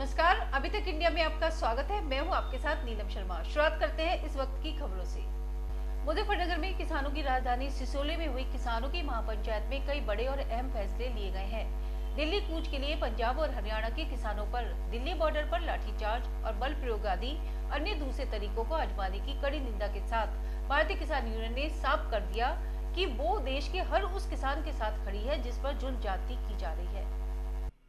नमस्कार, अभी तक इंडिया में आपका स्वागत है। मैं हूं आपके साथ नीलम शर्मा। शुरुआत करते हैं इस वक्त की खबरों से। मुजफ्फरनगर में किसानों की राजधानी सिसोले में हुई किसानों की महापंचायत में कई बड़े और अहम फैसले लिए गए हैं। दिल्ली कूच के लिए पंजाब और हरियाणा के किसानों पर दिल्ली बॉर्डर पर लाठीचार्ज और बल प्रयोग आदि अन्य दूसरे तरीकों को आजमाने की कड़ी निंदा के साथ भारतीय किसान यूनियन ने साफ कर दिया कि वो देश के हर उस किसान के साथ खड़ी है जिस पर जुल्म ज्यादती की जा रही है।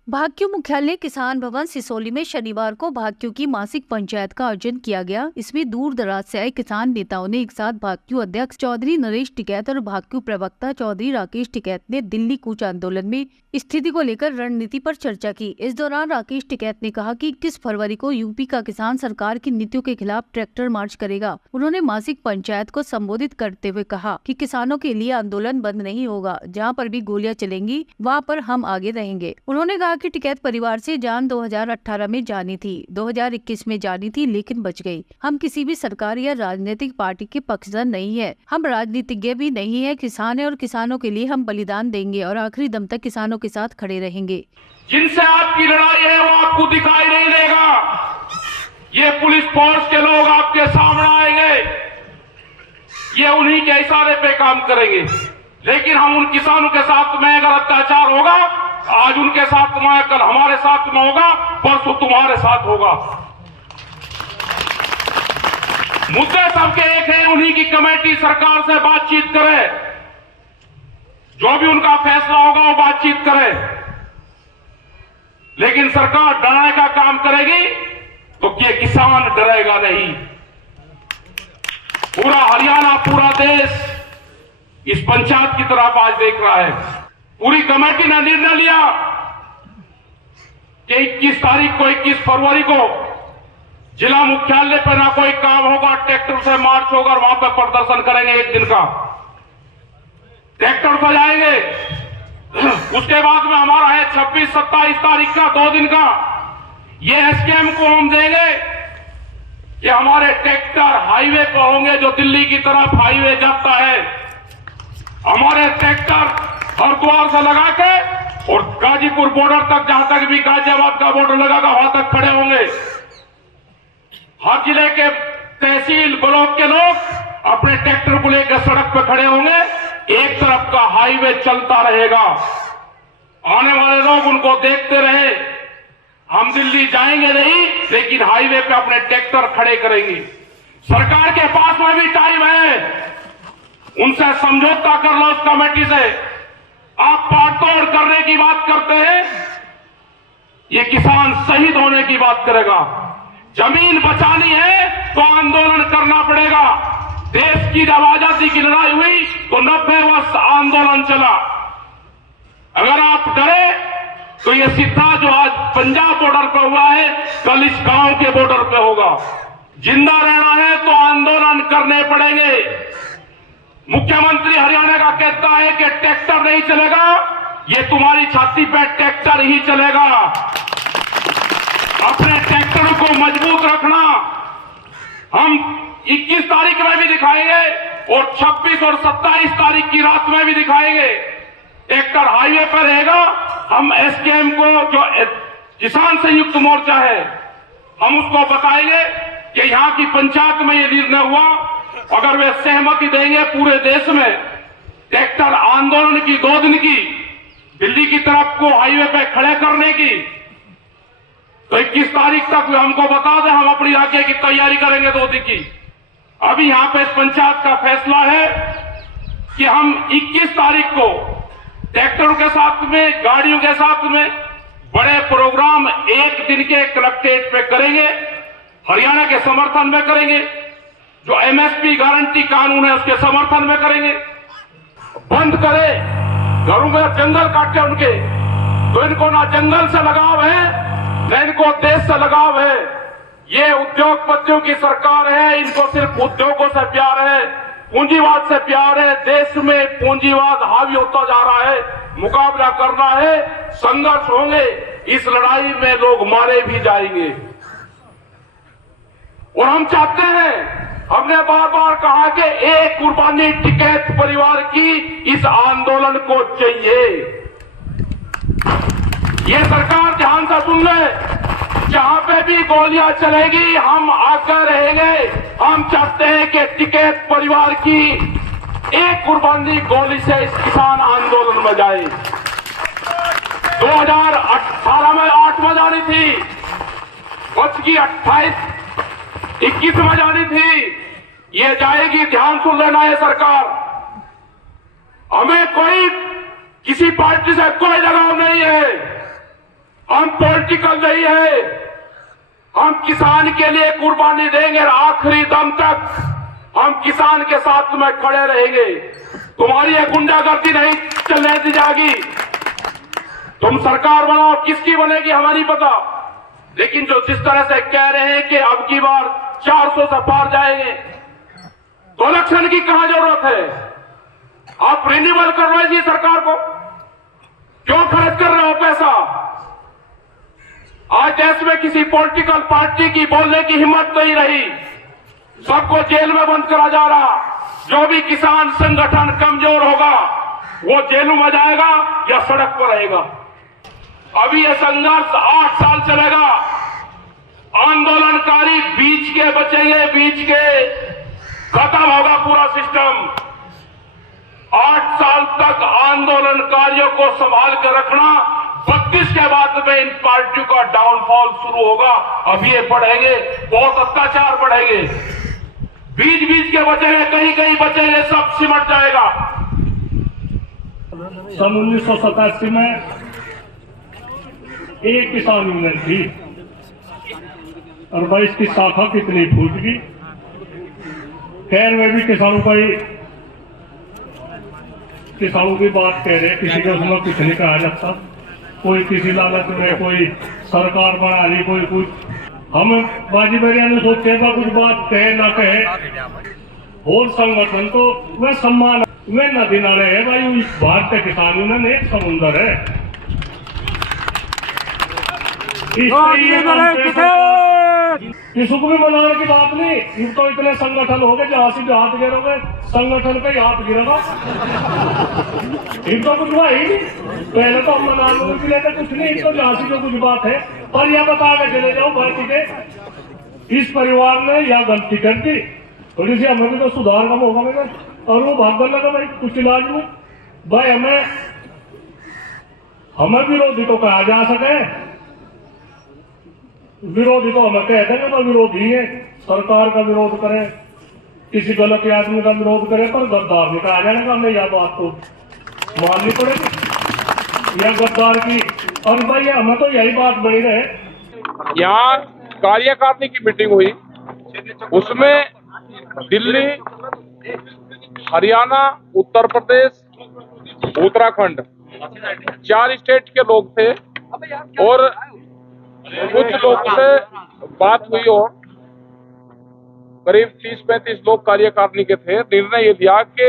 भाग्यू मुख्यालय किसान भवन सिसोली में शनिवार को भाग्यू की मासिक पंचायत का आयोजन किया गया। इसमें दूर दराज से आए किसान नेताओं ने एक साथ भाग्यू अध्यक्ष चौधरी नरेश टिकैत और भाग्यू प्रवक्ता चौधरी राकेश टिकैत ने दिल्ली कूच आंदोलन में स्थिति को लेकर रणनीति पर चर्चा की। इस दौरान राकेश टिकैत ने कहा कि 21 फरवरी को यूपी का किसान सरकार की नीतियों के खिलाफ ट्रैक्टर मार्च करेगा। उन्होंने मासिक पंचायत को संबोधित करते हुए कहा कि किसानों के लिए आंदोलन बंद नहीं होगा, जहाँ पर भी गोलियां चलेंगी वहाँ पर हम आगे रहेंगे। उन्होंने कहा कि टिकैत परिवार से जान 2018 में जानी थी, 2021 में जानी थी, लेकिन बच गई। हम किसी भी सरकार या राजनीतिक पार्टी के पक्षधर नहीं है, हम राजनीतिज्ञ भी नहीं है। किसान है और किसानों के लिए हम बलिदान देंगे और आखिरी दम तक किसानों के साथ खड़े रहेंगे। जिनसे आपकी लड़ाई है वो आपको दिखाई नहीं देगा। ये पुलिस फोर्स के लोग आपके सामने आएंगे, ये उन्हीं के इशारे पे काम करेंगे। लेकिन हम उन किसानों के साथ में अगर अत्याचार होगा, आज उनके साथ में, कल हमारे साथ में होगा, परसों तुम्हारे साथ होगा। मुद्दे सबके एक है, उन्हीं की कमेटी सरकार से बातचीत करे, जो भी उनका फैसला होगा वो बातचीत करे। लेकिन सरकार डराने का काम करेगी तो ये किसान डरेगा नहीं। पूरा हरियाणा, पूरा देश इस पंचायत की तरफ आज देख रहा है। पूरी कमेटी ने निर्णय लिया कि 21 तारीख को, 21 फरवरी को जिला मुख्यालय पर ना कोई काम होगा, ट्रैक्टर से मार्च होगा और वहां पर प्रदर्शन करेंगे। एक दिन का ट्रैक्टर से जाएंगे। उसके बाद में हमारा है 26-27 तारीख का, 2 दिन का। ये एसकेएम को हम देंगे कि हमारे ट्रैक्टर हाईवे पर होंगे, जो दिल्ली की तरफ हाईवे जाता है। हमारे ट्रैक्टर हरिद्वार से लगा के और गाजीपुर बॉर्डर तक, जहां तक भी गाजियाबाद का बॉर्डर लगागा वहां तक खड़े होंगे। हर जिले के तहसील ब्लॉक के लोग अपने ट्रैक्टर को लेकर सड़क पर खड़े होंगे। एक तरफ का हाईवे चलता रहेगा, आने वाले लोग उनको देखते रहे। हम दिल्ली जाएंगे नहीं, लेकिन हाईवे पे अपने ट्रैक्टर खड़े करेंगे। सरकार के पास में भी टाइम है, उनसे समझौता कर लो उस कमेटी से। आप पाड़तोड़ करने की बात करते हैं, ये किसान शहीद होने की बात करेगा। जमीन बचानी है तो आंदोलन करना पड़ेगा। देश की जब आजादी की लड़ाई हुई तो 90 वर्ष आंदोलन चला। अगर आप डरे तो ये सीधा जो आज पंजाब बॉर्डर पर हुआ है, कल इस गांव के बॉर्डर पे होगा। जिंदा रहना है तो आंदोलन करने पड़ेंगे। मुख्यमंत्री हरियाणा का कहता है कि ट्रैक्टर नहीं चलेगा, ये तुम्हारी छाती पे ट्रैक्टर ही चलेगा। अपने ट्रैक्टर को मजबूत रखना। हम 21 तारीख में भी दिखाएंगे और 26 और 27 तारीख की रात में भी दिखाएंगे। ट्रैक्टर हाईवे पर रहेगा। हम एसकेएम को, जो किसान संयुक्त मोर्चा है, हम उसको बताएंगे कि यहां की पंचायत में ये निर्णय हुआ। अगर वे सहमति देंगे पूरे देश में ट्रैक्टर आंदोलन की 2 दिन की, दिल्ली की तरफ को हाईवे पे खड़े करने की, तो 21 तारीख तक वे हमको बता दें, हम अपनी आगे की तैयारी करेंगे 2 दिन की। अभी यहां पे इस पंचायत का फैसला है कि हम 21 तारीख को ट्रैक्टरों के साथ में, गाड़ियों के साथ में बड़े प्रोग्राम 1 दिन के कलेक्ट्रेट पे करेंगे। हरियाणा के समर्थन में करेंगे, जो एमएसपी गारंटी कानून है उसके समर्थन में करेंगे। बंद करे, घरों में जंगल काटे उनके, तो इनको ना जंगल से लगाव है न इनको देश से लगाव है। ये उद्योगपतियों की सरकार है, इनको सिर्फ उद्योगों से प्यार है, पूंजीवाद से प्यार है। देश में पूंजीवाद हावी होता जा रहा है, मुकाबला करना है, संघर्ष होंगे। इस लड़ाई में लोग मारे भी जाएंगे और हम चाहते हैं, हमने बार बार कहा कि एक कुर्बानी टिकैत परिवार की इस आंदोलन को चाहिए। ये सरकार ध्यान से सुन ले, जहां पे भी गोलियां चलेगी हम आकर रहेंगे। हम चाहते हैं कि टिकैत परिवार की एक कुर्बानी गोली से इस किसान आंदोलन में जाए। 2018 में 8 में जानी थी, बच की 21 में जानी थी, ये जाएगी। ध्यान सुन लेना है सरकार, हमें कोई किसी पार्टी से कोई लगाव नहीं है, हम पॉलिटिकल नहीं है, हम किसान के लिए कुर्बानी देंगे और आखिरी दम तक हम किसान के साथ में खड़े रहेंगे। तुम्हारी ये गुंडागर्दी नहीं चलने दी जाएगी। तुम सरकार बनाओ, किसकी बनेगी हमें नहीं पता, लेकिन जो जिस तरह से कह रहे हैं कि अब की बार 400 से पार जाएंगे, तो इलेक्शन की कहां जरूरत है? आप रिन्यूअल कर रहे जी सरकार को, क्यों खर्च कर रहे हो पैसा? आज देश में किसी पॉलिटिकल पार्टी की बोलने की हिम्मत नहीं रही, सबको जेल में बंद करा जा रहा। जो भी किसान संगठन कमजोर होगा वो जेलों में जाएगा या सड़क पर रहेगा। अभी यह संघर्ष 8 साल चलेगा। आंदोलनकारी बीच के बचेंगे, बीच के खत्म होगा पूरा सिस्टम। 8 साल तक आंदोलनकारियों को संभाल कर रखना, 32 के बाद में इन पार्टियों का डाउनफॉल शुरू होगा। अभी ये बढ़ेंगे, बहुत अत्याचार बढ़ेंगे, बीच बीच के बचेंगे, कहीं कहीं बचेंगे, सब सिमट जाएगा। सन 1987 में एक किसान यूनियन थी और भाई इसकी शाखा कितनी फूट गई। खैर में भी किसानों की बात कह रहे, किसी का उसमें कुछ नहीं कहा जाता। कोई किसी लालच में, कोई सरकार बना रही, कोई कुछ। हम बाजी बरिया ने सोचे था कुछ बात कहे ना कहे, और संगठन तो वह सम्मान वे नदी नाले है भाई। भारतीय किसान यूनियन एक समुंदर है। किसी को भी मनाने की बात नहीं। इन तो इतने संगठन हो गए, जहां से भी हाथ गिरोगे संगठन पे हाथ गिरेगा। इन तो कुछ हुआ ही नहीं। पहले तो हम मनाने के लिए कुछ नहीं, तो जहां से जो कुछ बात है। पर यह बता के चले जाओ भारती के इस परिवार ने यह गलती कर दी, थोड़ी सी हमें भी तो सुधार का मौका मिला। और वो भागने लगा भाई कुछ इलाज नहीं। भाई हमें विरोधी तो कहा जा सके, विरोधी तो हमें कह देंगे तो विरोधी है। सरकार का विरोध करें, किसी गलत आदमी का विरोध करें, पर गद्दार नहीं कहा जाएगा। हमें यह बात तो माननी पड़ेगी, यह गद्दार की। और भाई हमें तो यही बात बनी रहे। यहाँ कार्यकारिणी की मीटिंग हुई, उसमें दिल्ली, हरियाणा, उत्तर प्रदेश, उत्तराखंड 4 स्टेट के लोग थे और कुछ लोगों से बात हुई और करीब 30-35 लोग कार्यकारिणी के थे। निर्णय ये लिया कि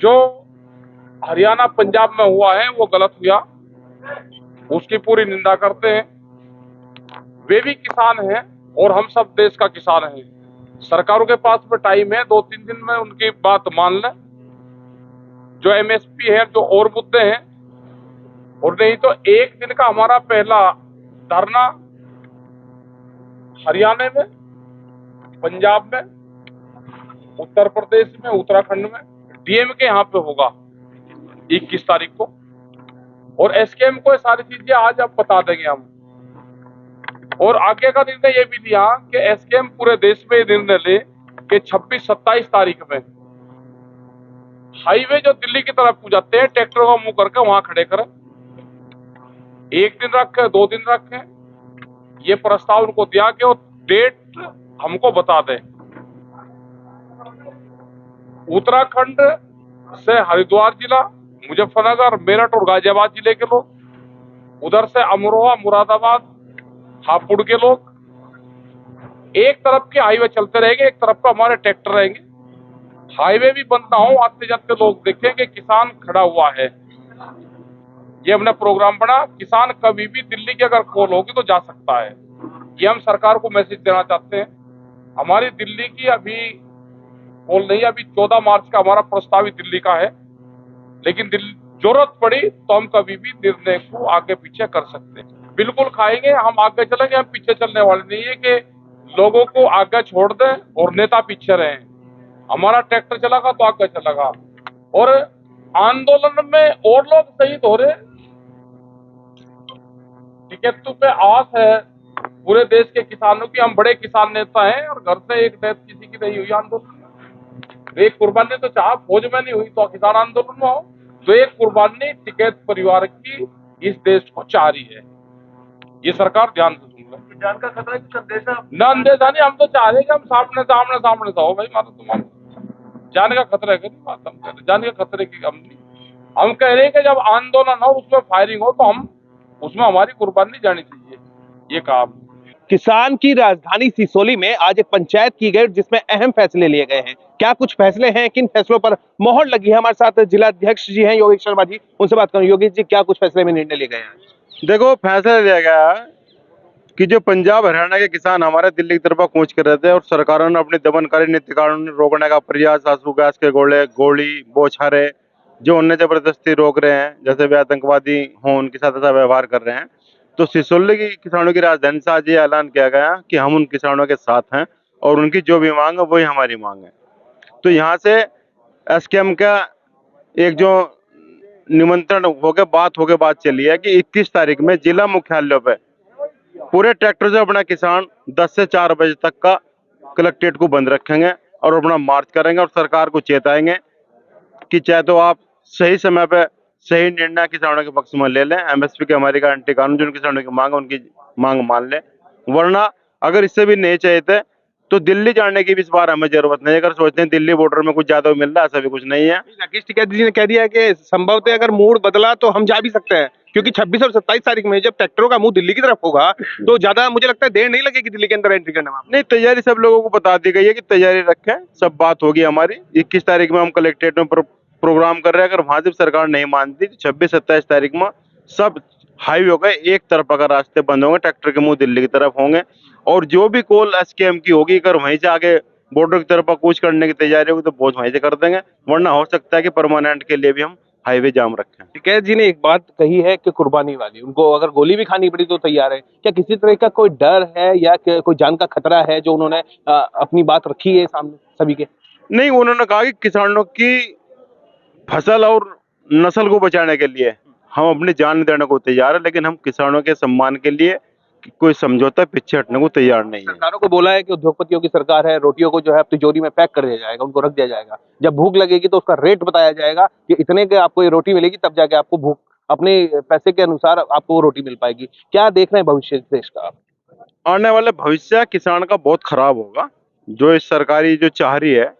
जो हरियाणा पंजाब में हुआ है वो गलत हुआ, उसकी पूरी निंदा करते हैं। वे भी किसान हैं और हम सब देश का किसान हैं। सरकारों के पास में टाइम है, 2-3 दिन में उनकी बात मान लें। जो एमएसपी है, जो और मुद्दे हैं, और नहीं तो एक दिन का हमारा पहला धरना हरियाणा में, पंजाब में, उत्तर प्रदेश में, उत्तराखंड में, डीएम के यहाँ पे होगा 21 तारीख को। और एसकेएम को सारी चीजें आज अब बता देंगे हम। और आगे का निर्णय ये भी लिया कि एसकेएम पूरे देश में निर्णय ले कि 26-27 तारीख में हाईवे जो दिल्ली की तरफ को जाते हैं, ट्रैक्टर का मुंह करके वहां खड़े करें। 1 दिन रखें, 2 दिन रखें, ये प्रस्ताव उनको दिया कि वो डेट हमको बता दें। उत्तराखंड से हरिद्वार जिला, मुजफ्फरनगर, मेरठ और गाजियाबाद जिले के लोग, उधर से अमरोहा, मुरादाबाद, हापुड़ के लोग, एक तरफ के हाईवे चलते रहेंगे, एक तरफ का हमारे ट्रैक्टर रहेंगे। हाईवे भी बंद ना हो, आते जाते लोग देखेंगे किसान खड़ा हुआ है। ये हमने प्रोग्राम बना। किसान कभी भी दिल्ली की अगर कॉल होगी तो जा सकता है। ये हम सरकार को मैसेज देना चाहते हैं। हमारी दिल्ली की अभी कॉल नहीं, अभी 14 मार्च का हमारा प्रस्तावित दिल्ली का है, लेकिन जरूरत पड़ी तो हम कभी भी निर्णय को आगे पीछे कर सकते हैं। बिल्कुल खाएंगे, हम आगे चलेंगे, हम पीछे चलने वाले नहीं है कि लोगों को आगे छोड़ दें और नेता पीछे रहें। हमारा ट्रैक्टर चलेगा तो आगे चलेगा। और आंदोलन में और लोग शहीद हो रहे, टिकैतों पे आस है पूरे देश के किसानों की। हम बड़े किसान नेता हैं और घर से एक डेथ किसी की नहीं हुई आंदोलन में। एक कुर्बानी तो चाह फौज में नहीं हुई तो किसान आंदोलन में हो, तो एक कुर्बानी टिकैत परिवार की इस देश को चाह रही है। ये सरकार ध्यान से सुन ले। जान का खतरा की संदेशा न अंदेशा नहीं, हम तो चाह रहे हैं कि हम सामने से हो भाई, मानो तुम जान का खतरा है, बात हम कह रहे, जान के खतरे की हम नहीं। हम कह रहे हैं कि जब आंदोलन हो, उसमें फायरिंग हो, तो हम उसमें हमारी कुर्बानी जानी चाहिए, ये कहा। किसान की राजधानी सिसोली में आज एक पंचायत की गई जिसमें अहम फैसले लिए गए हैं। क्या कुछ फैसले हैं, किन फैसलों पर मोहर लगी है? हमारे साथ जिला अध्यक्ष जी हैं योगेश शर्मा जी, उनसे बात करूं। योगेश जी, क्या कुछ फैसले में निर्णय लिए गए हैं? देखो, फैसला लिया गया कि जो पंजाब हरियाणा के किसान हमारे दिल्ली की तरफ कूच कर रहे थे और सरकारों ने अपनी दमनकारी नीति कानून रोकने का प्रयास, आंसू गैस के गोले, गोली, बौछारे जो उन्हें जबरदस्ती रोक रहे हैं, जैसे वे आतंकवादी हों उनके साथ ऐसा व्यवहार कर रहे हैं। तो सिसोली की किसानों की राजधानी से आज ये ऐलान किया गया कि हम उन किसानों के साथ हैं और उनकी जो भी मांग है वही हमारी मांग है। तो यहाँ से एसकेएम का एक जो निमंत्रण होके बात चली है कि 21 तारीख में जिला मुख्यालयों पे पूरे ट्रैक्टर से अपना किसान 10 से 4 बजे तक का कलेक्ट्रेट को बंद रखेंगे और अपना मार्च करेंगे और सरकार को चेताएंगे कि चाहे तो आप सही समय पे सही निर्णय किसानों के पक्ष में ले लें, एमएसपी की हमारी गारंटी कानून जो किसानों की मांग है उनकी मांग मान लें, वरना अगर इससे भी नहीं चाहिए तो दिल्ली जाने की भी इस बार हमें जरूरत नहीं है। अगर सोचते हैं दिल्ली बॉर्डर में कुछ ज्यादा मिल रहा है, ऐसा भी कुछ नहीं है। राकेश टिकैत जी ने कह दिया है कि संभवतः अगर मूड बदला तो हम जा भी सकते हैं, क्योंकि 26 और 27 तारीख में जब ट्रैक्टरों का मुंह दिल्ली की तरफ होगा तो ज्यादा मुझे लगता है देर नहीं लगेगी दिल्ली के अंदर एंट्री करने में। नहीं, तैयारी सब लोगों को बता दी गई है कि तैयारी रखें, सब बात होगी हमारी। 21 तारीख में हम कलेक्ट्रेट में प्रोग्राम कर रहे हैं। अगर वहां से सरकार नहीं मानती तो 26-27 तारीख में सब हाईवे होगा, एक तरफ अगर रास्ते बंद होंगे, ट्रैक्टर के मुंह दिल्ली की तरफ होंगे और जो भी कॉल एसकेएम की होगी, अगर वहीं से आगे बॉर्डर की तरफ कूच करने की तैयारी होगी तो बहुत वहीं से कर देंगे, वरना हो सकता है कि परमानेंट के लिए भी हम हाईवे जाम रखें। टिकैत जी ने एक बात कही है कि कुर्बानी वाली, उनको अगर गोली भी खानी पड़ी तो तैयार है। क्या किसी तरह का कोई डर है या कोई जान का खतरा है जो उन्होंने अपनी बात रखी है सामने सभी के? नहीं, उन्होंने कहा कि किसानों की फसल और नस्ल को बचाने के लिए हम अपनी जान देने को तैयार है, लेकिन हम किसानों के सम्मान के लिए कोई समझौता पीछे हटने को तैयार नहीं है। सरकारों को बोला है कि उद्योगपतियों की सरकार है, रोटियों को जो है तिजोरी में पैक कर दिया जाएगा, उनको रख दिया जाएगा, जब भूख लगेगी तो उसका रेट बताया जाएगा कि इतने के आपको ये रोटी मिलेगी, तब जाके आपको भूख अपने पैसे के अनुसार आपको वो रोटी मिल पाएगी। क्या देख रहे हैं भविष्य देश का? आने वाले भविष्य किसान का बहुत खराब होगा। जो इस सरकारी जो चाह रही है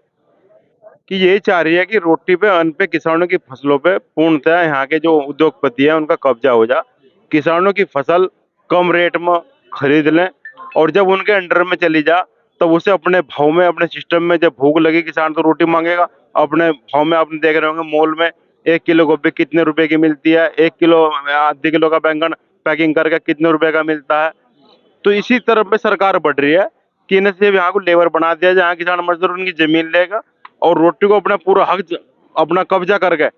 कि यही चाह रही है कि रोटी पे, अन्न पे, किसानों की फसलों पे पूर्णतः यहाँ के जो उद्योगपति है उनका कब्जा हो जा, किसानों की फसल कम रेट में खरीद लें और जब उनके अंडर में चली जा तब उसे अपने भाव में, अपने सिस्टम में, जब भूख लगी किसान तो रोटी मांगेगा अपने भाव में। आपने देख रहे होंगे मॉल में 1 किलो गोभी कितने रुपए की मिलती है, 1 किलो आधे किलो का बैंगन पैकिंग करके कितने रुपए का मिलता है। तो इसी तरफ में सरकार बढ़ रही है कि इन्हें से यहाँ को लेबर बना दिया जाए, यहाँ किसान मजदूर उनकी जमीन लेगा और रोटी को अपना पूरा हक, अपना कब्जा करके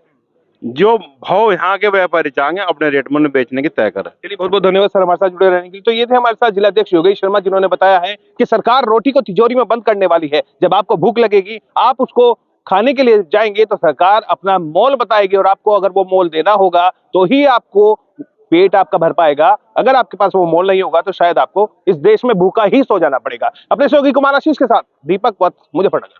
जो भाव यहाँ के व्यापारी चाहेंगे अपने रेट में बेचने की तय करें। चलिए, बहुत बहुत धन्यवाद सर हमारे साथ जुड़े रहने के लिए। तो ये थे हमारे साथ जिला अध्यक्ष योगेश शर्मा, जिन्होंने बताया है कि सरकार रोटी को तिजोरी में बंद करने वाली है। जब आपको भूख लगेगी, आप उसको खाने के लिए जाएंगे तो सरकार अपना मोल बताएगी और आपको अगर वो मोल देना होगा तो ही आपको पेट आपका भर पाएगा। अगर आपके पास वो मोल नहीं होगा तो शायद आपको इस देश में भूखा ही सो जाना पड़ेगा। अपने सहयोगी कुमार आशीष के साथ दीपक वत्स, मुजफ्फरनगर।